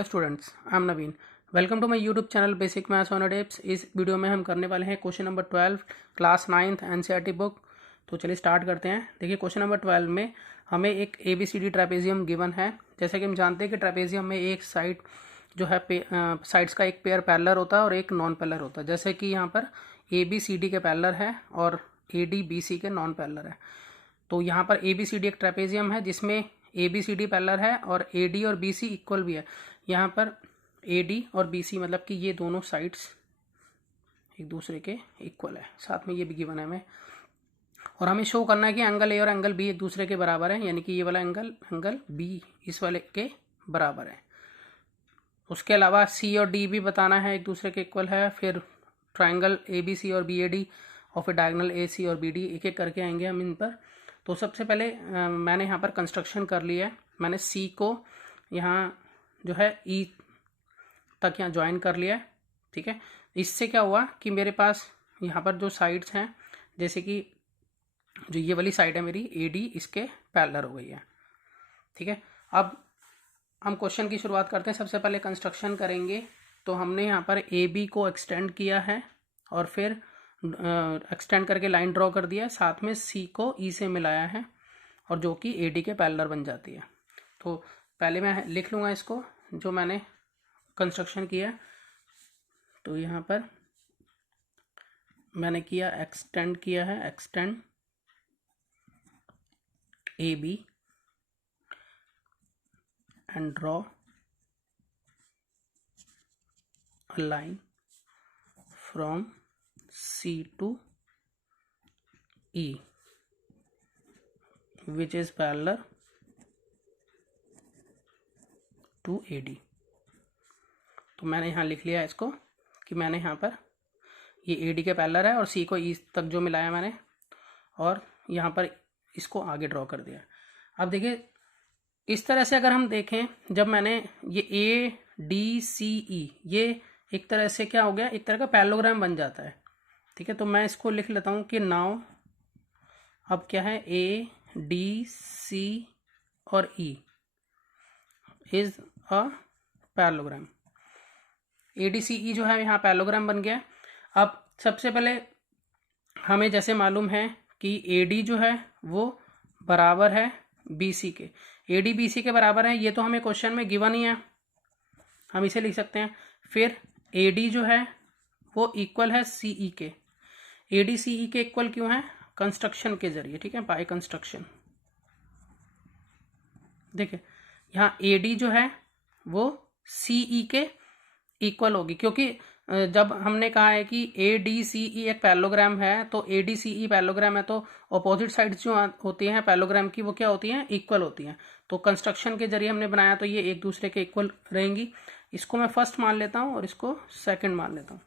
Hello students, I am Naveen. Welcome to my YouTube channel basic maths on tips. इस video में हम करने वाले हैं question number 12 class 9th NCERT book. तो चलिए स्टार्ट करते हैं। देखिए क्वेश्चन नंबर 12 में हमें एक ABCD ट्रेपेजियम गिवन है। जैसे कि हम जानते हैं कि ट्रेपेजियम में एक साइड जो है साइड्स का एक पेयर पैरेलल होता है और एक नॉन पैरेलल होता है। जैसे कि यहाँ पर ABCD के पैरेलल है और ADBC के नॉन पैरेलल है। तो यहाँ पर ABCD एक ट्रेपेजियम है जिसमें ABCD पैरेलल है और AD और BC इक्वल भी है। यहाँ पर AD और BC मतलब कि ये दोनों साइड्स एक दूसरे के इक्वल है। साथ में ये भी गिवन है हमें, और हमें शो करना है कि एंगल A और एंगल B एक दूसरे के बराबर है, यानी कि ये वाला एंगल B इस वाले के बराबर है। उसके अलावा C और D भी बताना है एक दूसरे के इक्वल है। फिर ट्राइंगल ABC और BAD और फिर डायगोनल AC और BD एक एक करके आएंगे हम इन पर। तो सबसे पहले मैंने यहाँ पर कंस्ट्रक्शन कर लिया है। मैंने C को यहाँ जो है E तक यहाँ ज्वाइन कर लिया है, ठीक है। इससे क्या हुआ कि मेरे पास यहाँ पर जो साइड्स हैं, जैसे कि जो ये वाली साइड है मेरी AD इसके पैरेलल हो गई है, ठीक है। अब हम क्वेश्चन की शुरुआत करते हैं। सबसे पहले कंस्ट्रक्शन करेंगे। तो हमने यहाँ पर AB को एक्सटेंड किया है और फिर एक्सटेंड करके लाइन ड्रॉ कर दिया है। साथ में C को E से मिलाया है और जो कि AD के पैरेलल बन जाती है। तो पहले मैं लिख लूँगा इसको जो मैंने कंस्ट्रक्शन किया। तो यहाँ पर मैंने किया एक्सटेंड किया है, extend AB and draw a line from C to E which is parallel to AD। तो मैंने यहाँ लिख लिया इसको कि मैंने यहाँ पर ये AD के पैरेलल है और C को E तक जो मिलाया मैंने, और यहाँ पर इसको आगे ड्रॉ कर दिया। अब देखिए इस तरह से अगर हम देखें, जब मैंने ये ADCE ये एक तरह से क्या हो गया, एक तरह का पैरेललोग्राम बन जाता है, ठीक है। तो मैं इसको लिख लेता हूँ कि नाउ अब क्या है, ADC और E is a parallelogram. ADCE जो है यहाँ पैरेललोग्राम बन गया। अब सबसे पहले हमें जैसे मालूम है कि AD जो है वो बराबर है BC के, AD BC के बराबर है। ये तो हमें क्वेश्चन में गिवन ही है, हम इसे लिख सकते हैं। फिर AD जो है वो इक्वल है CE के। AD CE के इक्वल क्यों है? कंस्ट्रक्शन के जरिए, ठीक है, बाय कंस्ट्रक्शन। देखिए यहाँ AD जो है वो CE के इक्वल होगी, क्योंकि जब हमने कहा है कि ADCE एक पैरेललोग्राम है, तो ADCE पैरेललोग्राम है तो अपोजिट साइड्स जो होती हैं पैरेललोग्राम की वो क्या होती हैं, इक्वल होती हैं। तो कंस्ट्रक्शन के जरिए हमने बनाया तो ये एक दूसरे के इक्वल रहेंगी। इसको मैं फर्स्ट मान लेता हूँ और इसको सेकंड मान लेता हूँ।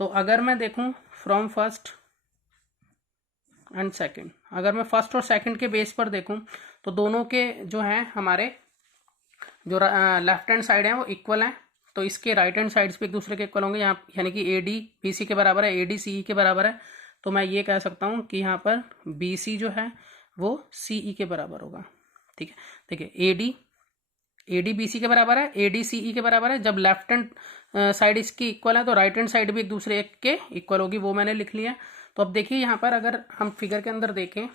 तो अगर मैं देखूँ फ्रॉम फर्स्ट एंड सेकंड, अगर मैं फर्स्ट और सेकंड के बेस पर देखूँ तो दोनों के जो हैं हमारे जो लेफ्ट हैंड साइड है वो इक्वल हैं। तो इसके राइट हैंड साइड्स भी एक दूसरे के इक्वल होंगे, यहाँ यानी कि AD BC के बराबर है, AD CE के बराबर है। तो मैं ये कह सकता हूँ कि यहाँ पर BC जो है वो CE के बराबर होगा, ठीक है। देखिए AD BC के बराबर है, AD CE के बराबर है। जब लेफ्ट हैंड साइड इसकी इक्वल है तो राइट हैंड साइड भी एक दूसरे के इक्वल होगी, वो मैंने लिख लिया। तो अब देखिए यहाँ पर अगर हम फिगर के अंदर देखें,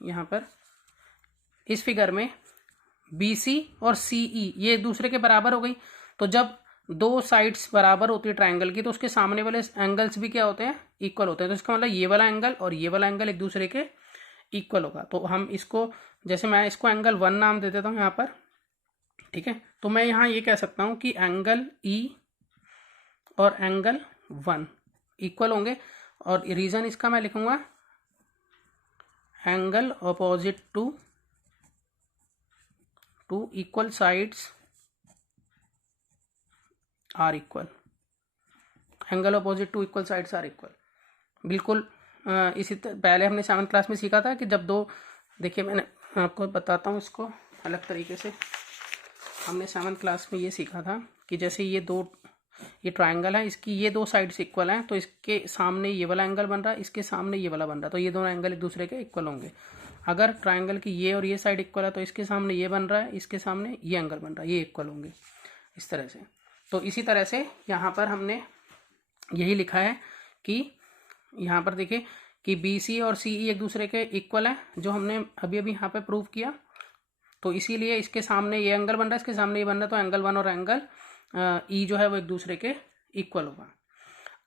यहाँ पर इस फिगर में BC और CE ये एक दूसरे के बराबर हो गई। तो जब दो साइड्स बराबर होती है ट्राइंगल की तो उसके सामने वाले एंगल्स भी क्या होते हैं, इक्वल होते हैं। तो इसका मतलब ये वाला एंगल और ये वाला एंगल एक दूसरे के इक्वल होगा। तो हम इसको, जैसे मैं इसको एंगल 1 नाम दे देता हूँ यहाँ पर, ठीक है। तो मैं यहाँ ये कह सकता हूँ कि एंगल E और एंगल 1 इक्वल होंगे, और रीजन इसका मैं लिखूंगा angle opposite to equal sides are equal, angle opposite to equal sides are equal. बिल्कुल इसी पहले हमने 7th क्लास में सीखा था कि जब दो, देखिए मैंने आपको बताता हूँ इसको अलग तरीके से। हमने 7th क्लास में ये सीखा था कि जैसे ये ट्राइंगल है, इसकी ये दो साइड्स इक्वल हैं, तो इसके सामने ये वाला एंगल बन रहा है, इसके सामने ये वाला बन रहा है, तो ये दोनों एंगल एक दूसरे के इक्वल होंगे। अगर ट्राइंगल की ये और ये साइड इक्वल है तो इसके सामने ये बन रहा है, इसके सामने ये एंगल बन रहा है, ये इक्वल होंगे इस तरह से। तो इसी तरह से यहाँ पर हमने यही लिखा है कि यहाँ पर देखिए कि बी सी और सी ई एक दूसरे के इक्वल है, जो हमने अभी अभी यहाँ पे प्रूव किया। तो इसीलिए इसके सामने ये एंगल बन रहा है, इसके सामने ये बन रहा है, तो एंगल 1 और एंगल ई जो है वो एक दूसरे के इक्वल होगा।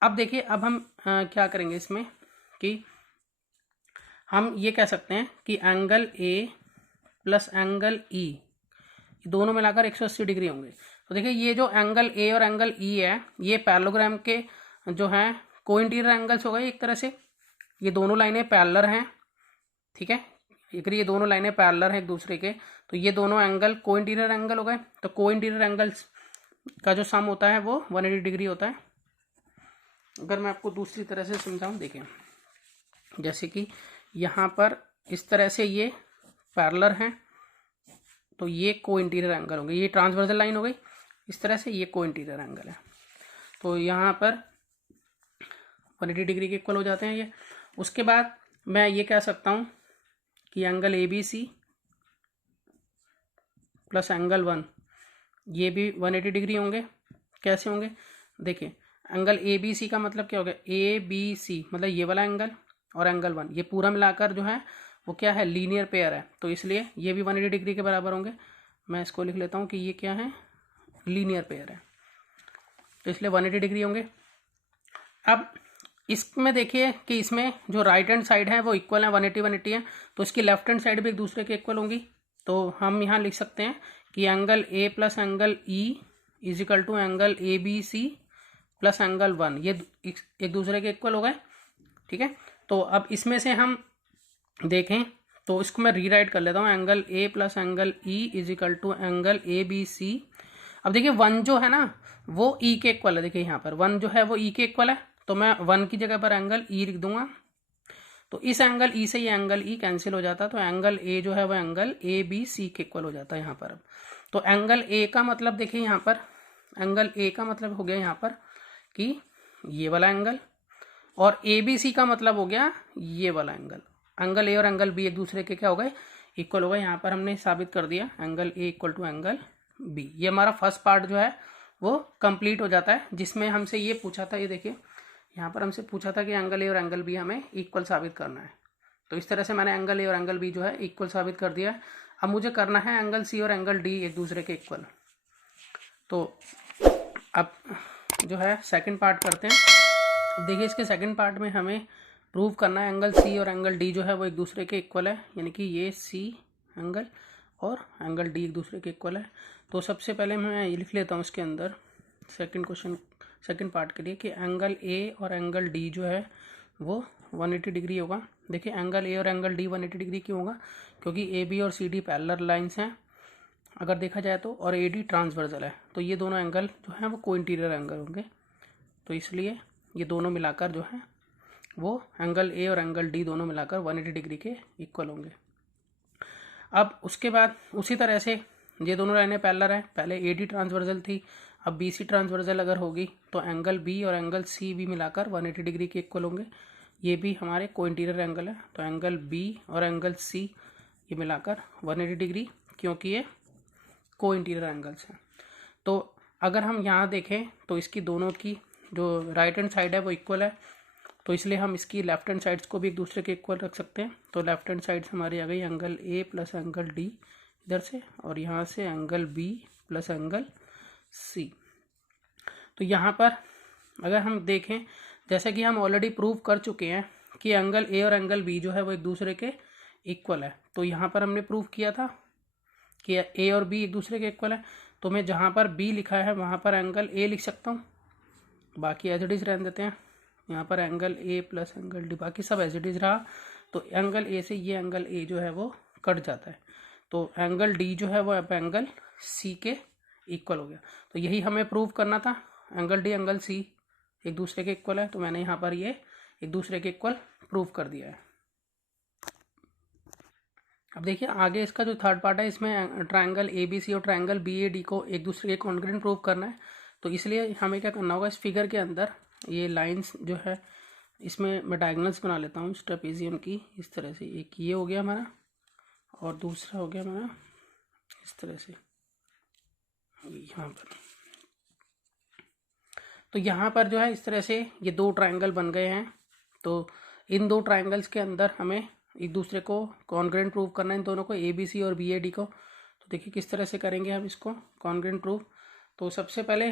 अब देखिए, अब हम क्या करेंगे इसमें कि हम ये कह सकते हैं कि एंगल ए प्लस एंगल ई दोनों मिलाकर 180 डिग्री होंगे। तो देखिए, ये जो एंगल ए और एंगल ई है, ये पैरेललोग्राम के जो हैं कोइंटीरियर एंगल्स हो गए एक तरह से। ये दोनों लाइनें पैरेलल हैं, ठीक है, ये दोनों लाइनें पैरेलल हैं एक दूसरे के, तो ये दोनों एंगल कोइंटीरियर एंगल हो गए। तो कोइंटीरियर एंगल्स का जो सम होता है वो 180 डिग्री होता है। अगर मैं आपको दूसरी तरह से समझाऊं, देखें, जैसे कि यहाँ पर इस तरह से ये पैरेलल हैं, तो ये कोइंटीरियर एंगल होंगे, ये ट्रांसवर्सल लाइन हो गई, इस तरह से ये कोइंटीरियर एंगल है। तो यहाँ पर 180 डिग्री के इक्वल हो जाते हैं ये। उसके बाद मैं ये कह सकता हूँ कि angle A B C plus angle 1 ये भी 180 डिग्री होंगे। कैसे होंगे? देखिए, एंगल ए बी सी का मतलब क्या हो गया, ए बी सी मतलब ये वाला एंगल और एंगल 1, ये पूरा मिलाकर जो है वो क्या है, लीनियर पेयर है, तो इसलिए ये भी 180 डिग्री के बराबर होंगे। मैं इसको लिख लेता हूँ कि ये क्या है, लीनियर पेयर है, तो इसलिए 180 डिग्री होंगे। अब इसमें देखिए कि इसमें जो राइट हैंड साइड है वो इक्वल है, 180 180 है, तो इसकी लेफ्ट हैंड साइड भी एक दूसरे के इक्वल होंगी। तो हम यहाँ लिख सकते हैं कि angle A plus angle E is equal to angle A B C plus angle 1, ये एक दूसरे के इक्वल हो गए, ठीक है। तो अब इसमें से हम देखें तो इसको मैं रीराइट कर लेता हूँ, angle A plus angle E is equal to angle A B C. अब देखिए 1 जो है ना वो ई के इक्वल है, देखिए यहाँ पर 1 जो है वो ई के इक्वल है, तो मैं 1 की जगह पर एंगल ई लिख दूंगा। तो इस एंगल ई से ये एंगल ई कैंसिल हो जाता है, तो एंगल ए जो है वो एंगल ए बी सी के इक्वल हो जाता है यहाँ पर। अब तो एंगल ए का मतलब देखिए यहाँ पर, एंगल ए का मतलब हो गया यहाँ पर कि ये वाला एंगल, और ए बी सी का मतलब हो गया ये वाला एंगल। एंगल ए और एंगल बी एक दूसरे के क्या हो गए, इक्वल हो गए। यहाँ पर हमने साबित कर दिया angle A equal to angle B. ये हमारा फर्स्ट पार्ट जो है वो कंप्लीट हो जाता है, जिसमें हमसे ये पूछा था, ये देखिए यहाँ पर हमसे पूछा था कि एंगल ए और एंगल बी हमें इक्वल साबित करना है। तो इस तरह से मैंने एंगल ए और एंगल बी जो है इक्वल साबित कर दिया है। अब मुझे करना है एंगल सी और एंगल डी एक दूसरे के इक्वल। तो अब जो है सेकंड पार्ट करते हैं। देखिए, इसके सेकंड पार्ट में हमें प्रूव करना है एंगल सी और एंगल डी जो है वो एक दूसरे के इक्वल है, यानी कि ये सी एंगल और एंगल डी एक दूसरे के इक्वल है। तो सबसे पहले मैं ये लिख लेता हूँ इसके अंदर सेकंड पार्ट के लिए कि एंगल ए और एंगल डी जो है वो 180 डिग्री होगा। देखिए, एंगल ए और एंगल डी 180 डिग्री क्यों होगा, क्योंकि ए बी और सी डी पैरेलल लाइंस हैं अगर देखा जाए तो, और ए डी ट्रांसवर्सल है, तो ये दोनों एंगल जो हैं वो कोइंटीरियर एंगल होंगे, तो इसलिए ये दोनों मिलाकर जो है वो एंगल ए और एंगल डी दोनों मिलाकर 180 डिग्री के इक्वल होंगे। अब उसके बाद उसी तरह से ये दोनों लाइनें पैरेलल है, पहले ए डी ट्रांसवर्सल थी, अब बी सी ट्रांसवर्सल अगर होगी तो एंगल बी और एंगल सी भी मिलाकर 180 डिग्री के इक्वल होंगे। ये भी हमारे कोइंटीरियर एंगल है, तो एंगल बी और एंगल सी ये मिलाकर 180 डिग्री, क्योंकि ये कोइंटीरियर एंगल्स हैं। तो अगर हम यहाँ देखें तो इसकी दोनों की जो राइट हैंड साइड है वो इक्वल है, तो इसलिए हम इसकी लेफ्ट हैंड साइड्स को भी एक दूसरे के इक्वल रख सकते हैं। तो लेफ्ट हैंड साइड्स हमारी आ गई angle A plus angle D इधर से, और यहाँ से angle B plus angle C. तो यहाँ पर अगर हम देखें, जैसे कि हम ऑलरेडी प्रूव कर चुके हैं कि एंगल ए और एंगल बी जो है वो एक दूसरे के इक्वल है, तो यहाँ पर हमने प्रूव किया था कि ए और बी एक दूसरे के इक्वल है, तो मैं जहाँ पर बी लिखा है वहाँ पर एंगल ए लिख सकता हूँ, बाकी एज इट इज रहने देते हैं। यहाँ पर angle A plus angle D, बाकी सब एज इट इज रहा, तो एंगल ए से ये एंगल ए जो है वो कट जाता है, तो एंगल डी जो है वो अब एंगल सी के इक्वल हो गया। तो यही हमें प्रूव करना था, एंगल डी एंगल सी एक दूसरे के इक्वल है, तो मैंने यहाँ पर ये एक दूसरे के इक्वल प्रूव कर दिया है। अब देखिए आगे इसका जो थर्ड पार्ट है, इसमें ट्रायंगल ए बी सी और ट्रायंगल बी ए डी को एक दूसरे के कॉन्ग्रुएंट प्रूव करना है। तो इसलिए हमें क्या करना होगा, इस फिगर के अंदर ये लाइंस जो है इसमें मैं डायगोनल्स बना लेता हूँ ट्रेपेजियम की, इस तरह से। एक ये हो गया हमारा और दूसरा हो गया हमारा इस तरह से यहाँ पर। तो यहाँ पर जो है इस तरह से ये दो ट्राइंगल बन गए हैं। तो इन दो ट्राइंगल्स के अंदर हमें एक दूसरे को कॉन्ग्रुएंट प्रूव करना है, इन दोनों को ABC और BAD को। तो देखिए किस तरह से करेंगे हम इसको कॉन्ग्रुएंट प्रूव। तो सबसे पहले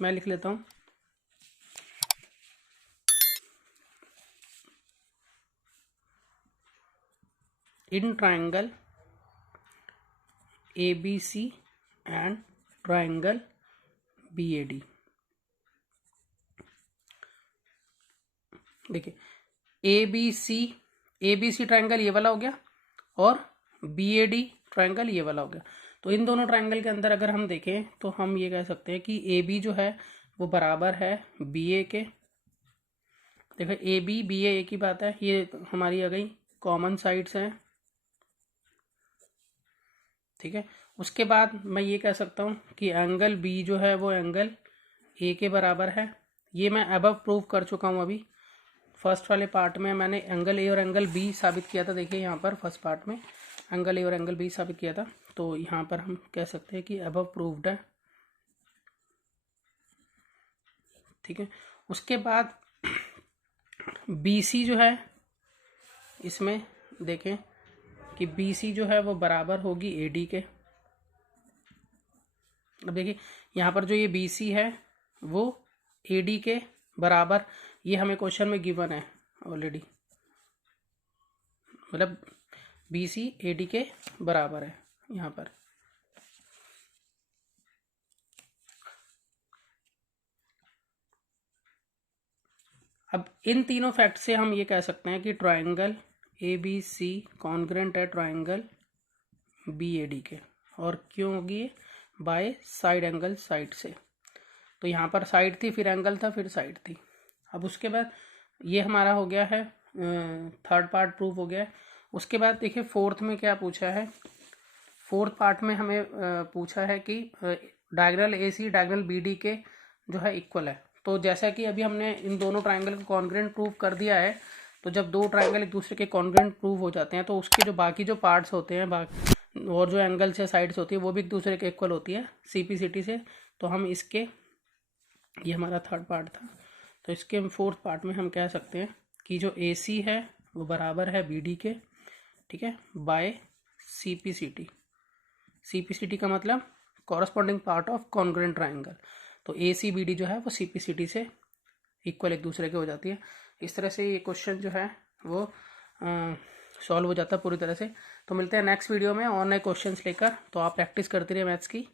मैं लिख लेता हूँ in triangle ABC and triangle BAD। देखिए ABC ट्राइंगल ये वाला हो गया और BAD ट्राइंगल ये वाला हो गया। तो इन दोनों ट्राइंगल के अंदर अगर हम देखें तो हम ये कह सकते हैं कि AB जो है वो बराबर है BA के। देखो AB BA एक ही बात है, ये हमारी आ गई कॉमन साइड्स हैं, ठीक है। उसके बाद मैं ये कह सकता हूँ कि एंगल B जो है वो एंगल A के बराबर है। ये मैं अबव प्रूव कर चुका हूँ अभी। फर्स्ट वाले पार्ट में मैंने एंगल A और एंगल B साबित किया था। देखिए यहाँ पर फर्स्ट पार्ट में एंगल A और एंगल B साबित किया था। तो यहाँ पर हम कह सकते हैं कि अबव प्रूव्ड है, ठीक है। उसके बाद BC जो है, इसमें देखें कि BC जो है वो बराबर होगी AD के। अब देखिए यहाँ पर जो ये BC है वो AD के बराबर, ये हमें क्वेश्चन में गिवन है ऑलरेडी, मतलब BC AD के बराबर है यहाँ पर। अब इन तीनों फैक्ट से हम ये कह सकते हैं कि ट्राइंगल ABC कॉन्ग्रुएंट है ट्राइंगल BAD के। और क्यों होगी ये? बाय साइड एंगल साइड से। तो यहाँ पर साइड थी, फिर एंगल था, फिर साइड थी। अब उसके बाद ये हमारा हो गया है, थर्ड पार्ट प्रूव हो गया है। उसके बाद देखिए फोर्थ में क्या पूछा है। फोर्थ पार्ट में हमें पूछा है कि डायगोनल AC डायगोनल BD के जो है इक्वल है। तो जैसा कि अभी हमने इन दोनों ट्राइंगल को कॉन्ग्रुएंट प्रूव कर दिया है, तो जब दो ट्राइंगल एक दूसरे के कॉन्ग्रुएंट प्रूव हो जाते हैं तो उसके जो बाकी जो पार्ट्स होते हैं और जो एंगल्स या साइड्स होती है वो भी एक दूसरे के इक्वल होती है CPCT से। तो हम इसके, ये हमारा थर्ड पार्ट था, तो इसके फोर्थ पार्ट में हम कह सकते हैं कि जो AC है वो बराबर है BD के, ठीक है, बाय CPCT। CPCT का मतलब corresponding part of congruent triangle. तो AC BD जो है वो CPCT से इक्वल एक दूसरे के हो जाती है। इस तरह से ये क्वेश्चन जो है वो सॉल्व हो जाता है पूरी तरह से। तो मिलते हैं नेक्स्ट वीडियो में और नए क्वेश्चंस लेकर। तो आप प्रैक्टिस करते रहिए मैथ्स की।